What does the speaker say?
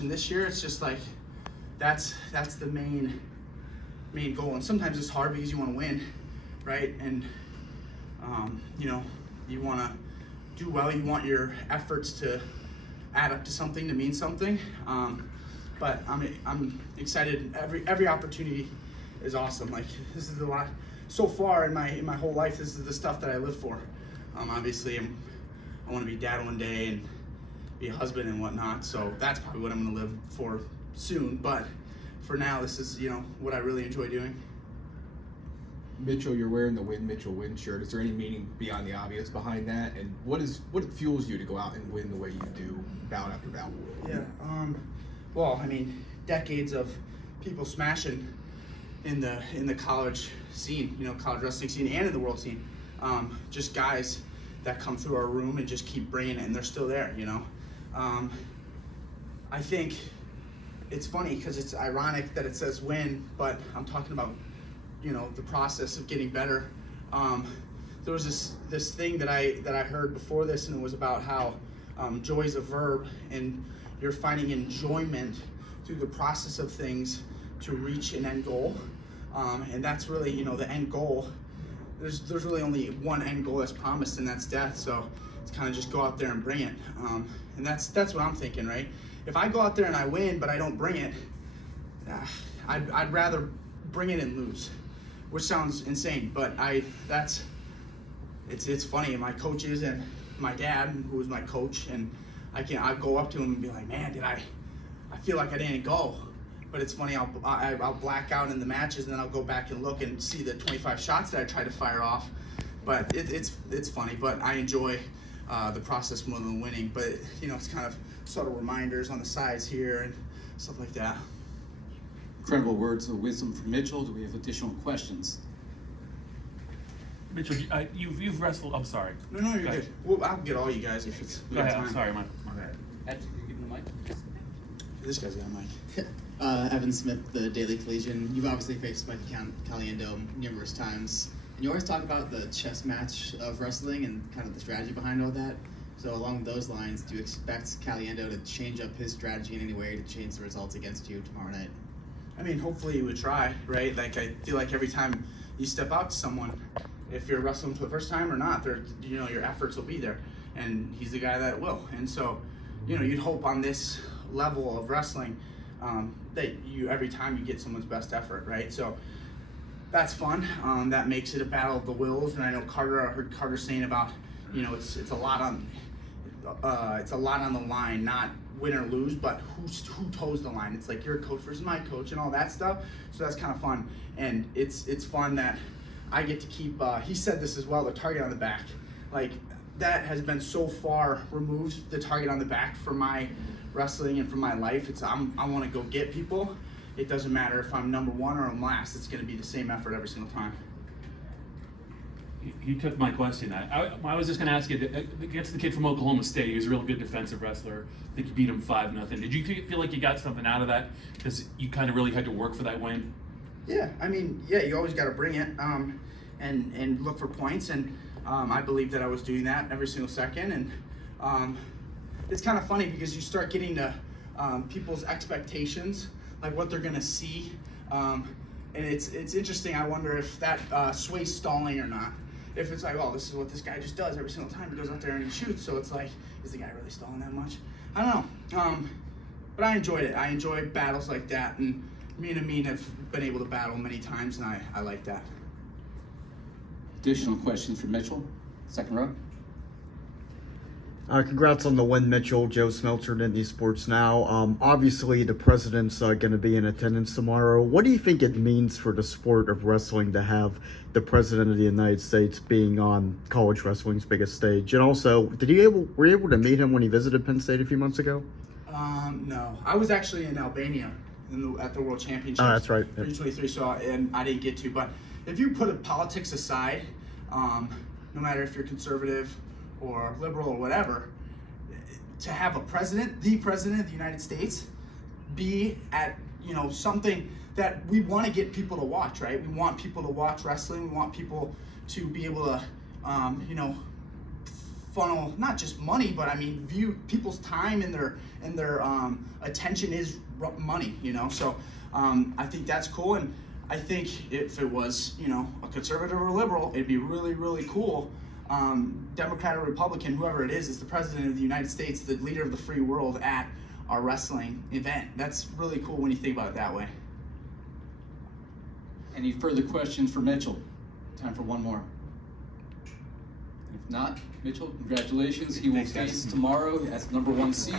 And this year, it's just like that's the main goal. And sometimes it's hard because you want to win, right? And you want to do well. You want your efforts to add up to something, to mean something. But I'm excited. Every opportunity is awesome. Like, this is a lot. So far in my whole life, this is the stuff that I live for. Obviously, I want to be dad one day and be a husband and whatnot. So that's probably what I'm going to live for soon. But for now, this is what I really enjoy doing. Mitchell, you're wearing the Win Mitchell Win shirt. Is there any meaning beyond the obvious behind that? And what fuels you to go out and win the way you do, bout after bout? Yeah. Well, I mean, decades of people smashing in the college scene, college wrestling scene, and in the world scene. Just guys that come through our room and just keep bringing it, and they're still there. I think it's funny because it's ironic that it says win, but I'm talking about the process of getting better. There was this thing that I heard before this, and it was about how joy is a verb, and you're finding enjoyment through the process of things to reach an end goal. And that's really the end goal. There's really only one end goal that's promised, and that's death. So it's kind of just go out there and bring it. And that's what I'm thinking, right? If I go out there and I win, but I don't bring it, I'd rather bring it and lose, which sounds insane, but it's funny. My coaches and my dad, who was my coach, and I go up to him and be like, man, I feel like I didn't go. But it's funny, I'll black out in the matches, and then I'll go back and look and see the 25 shots that I tried to fire off. But it's funny, but I enjoy the process more than winning. But it's kind of subtle reminders on the sides here and stuff like that. Incredible words of wisdom from Mitchell. Do we have additional questions? Mitchell, you've wrestled. I'm sorry. No, you're good. Well, I'll get all you guys if it's. Go ahead. Time. I'm sorry, my bad. Ed, give him the mic. This guy's got a mic. Evan Smith, the Daily Collegian. You've obviously faced Mike Caliendo numerous times, and you always talk about the chess match of wrestling and kind of the strategy behind all that. So along those lines, do you expect Caliendo to change up his strategy in any way to change the results against you tomorrow night? I mean, hopefully he would try, right? Like, I feel like every time you step out to someone, if you're wrestling for the first time or not, your efforts will be there, and he's the guy that will. And so, you'd hope on this level of wrestling that every time you get someone's best effort, right? So that's fun. That makes it a battle of the wills. And I know I heard Carter saying about, it's a lot on the line, not win or lose, but who toes the line. It's like your coach versus my coach and all that stuff. So that's kind of fun, and it's fun that I get to keep. He said this as well. The target on the back, like that has been so far removed. The target on the back for my wrestling and for my life. I want to go get people. It doesn't matter if I'm number one or I'm last. It's going to be the same effort every single time. You took my question. I was just going to ask you, against the kid from Oklahoma State, he was a real good defensive wrestler. I think you beat him 5-0. Did you feel like you got something out of that because you kind of really had to work for that win? Yeah, I mean, you always got to bring it and look for points, and I believe that I was doing that every single second. And it's kind of funny because you start getting to people's expectations, like what they're going to see. And it's interesting. I wonder if that sways stalling or not. If it's like, oh, this is what this guy just does every single time he goes out there and he shoots. So it's like, is the guy really stalling that much? I don't know. But I enjoyed it. I enjoy battles like that. And me and Amin have been able to battle many times, and I like that. Additional questions for Mitchell? Second row. Congrats on the win, Mitchell. Joe Smeltzer, Indy Sports Now. Obviously, the president's going to be in attendance tomorrow. What do you think it means for the sport of wrestling to have the president of the United States being on college wrestling's biggest stage? And also, were you able to meet him when he visited Penn State a few months ago? No. I was actually in Albania at the World Championships. Oh, that's right. 2023, and I didn't get to. But if you put politics aside, no matter if you're conservative or liberal or whatever, to have the president of the United States be at something that we want to get people to watch, right? We want people to watch wrestling. We want people to be able to funnel not just money, but I mean view people's time and their attention is money, you know. So I think that's cool, and I think if it was, you know, a conservative or liberal, it'd be really, really cool. Democrat or Republican, whoever it is the president of the United States, the leader of the free world at our wrestling event. That's really cool when you think about it that way. Any further questions for Mitchell? Time for one more. If not, Mitchell, congratulations. He will Thanks, guys. face tomorrow as #1 seed